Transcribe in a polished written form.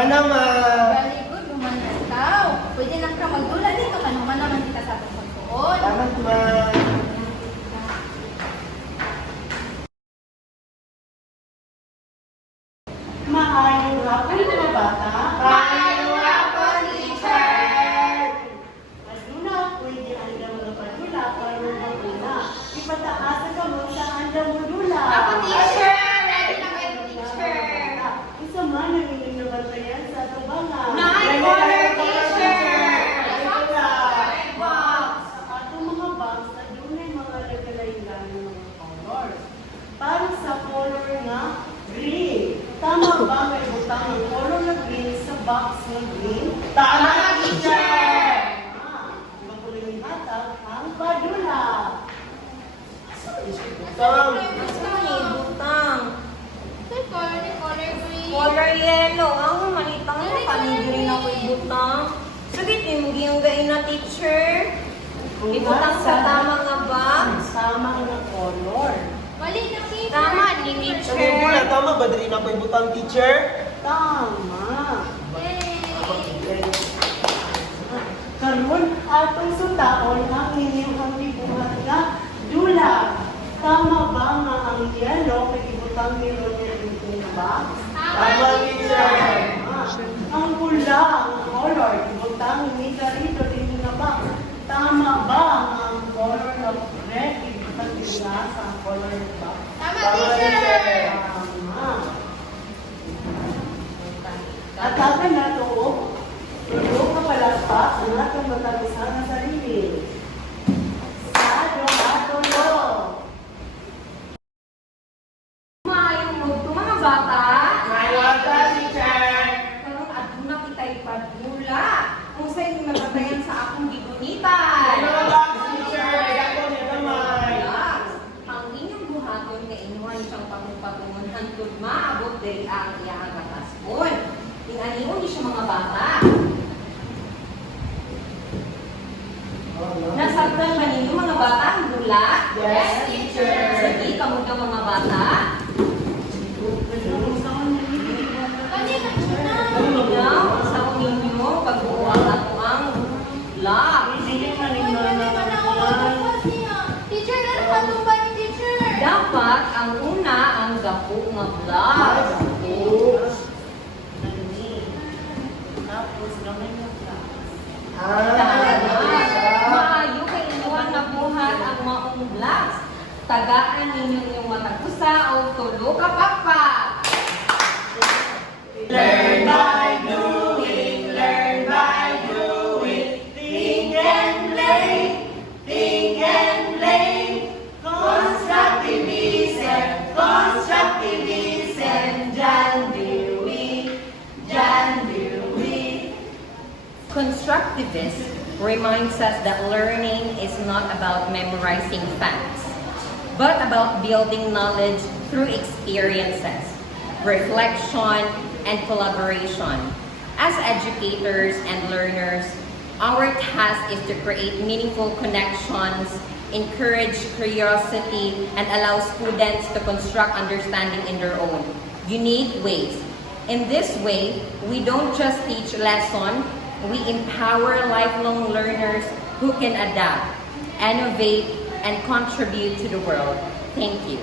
Manama. Very good, humanas daw. Pwede lang ka magdula dito, kanuman naman kita sa atong pagtuon. Salamat, ma. Maayong hapon mga bata. Maayong hapon, teacher! Aduna, pwede anda mga padula, karon na. Ipataasa ka mo sa anda mo dula. Ako, teacher! Ready na kayo, teacher! Isa man ang inyong nabantayan sa tubangan. Night order, teacher! Sa atong mga box, adunay mga nagkalain-lain ng mga colors. Para sa color nga green. Tama ba may butang ng color na green sa box ng green? Tama, teacher! Makulay ng hatag ang padula. Tama. Butang. Ay, color green. Color yellow. Ang manitang mo, panigrin ako ibutang. Sabitin mo yung gain na teacher. Ibutang sa tama nga ba? Sama ng color. Mali na, teacher. Tama ni Sabi teacher. mo na, tama ba? Dali na ko ibutang, teacher? Tama. Yay! Karon atong sutaon ang inyong gibuhat nga dula. Tama ba nga ang yellow kay ibutang nilo ni box? Tama, teacher. Ang pula, ang color, ibutang ni dito din nga box. Tama ba nga ang color ng red ibutang nila sa color ng box? Tama, Tama, teacher! Tama. At akin na to, tulo ka palagpas ang atong matagusan na sarili. Sa tulo. Maayong mo ito mga bata. Mayota, teacher. Karon aduna kita ipadula. Kung sa inyo mabatayan sa akong gigunitan. Mga box, teacher. Ikaw niya gamay. Ang inyong buhaton nga inuhan siyang pamupatungon hantod maabot dahil ang iyang kataspon. Tinaniwan niyo siya mga bata. Nasabtan ba ninyo mga bata ang dula? Yes, teacher. Sige, kamod ka mga bata. Kanina, teacher. Now, sa ninyo, pag-uwang ato ang love. Teacher, ano ka tumba ni teacher? Dapat ang una ang gapo nga vlog. Tapos gamay na Maayo kay inyong nabuhat ang maong vlogs. Tagaan ninyo yung matagusa o tulo ka pakpak. Learn by doing, learn by doing. Think and play, think and play. Constructivism, constructivism. John Dewey, John Dewey. Constructivist reminds us that learning is not about memorizing facts, but about building knowledge through experiences, reflection, and collaboration. As educators and learners, our task is to create meaningful connections, encourage curiosity, and allow students to construct understanding in their own unique ways. In this way, we don't just teach lessons, we empower lifelong learners who can adapt, innovate, and contribute to the world. Thank you.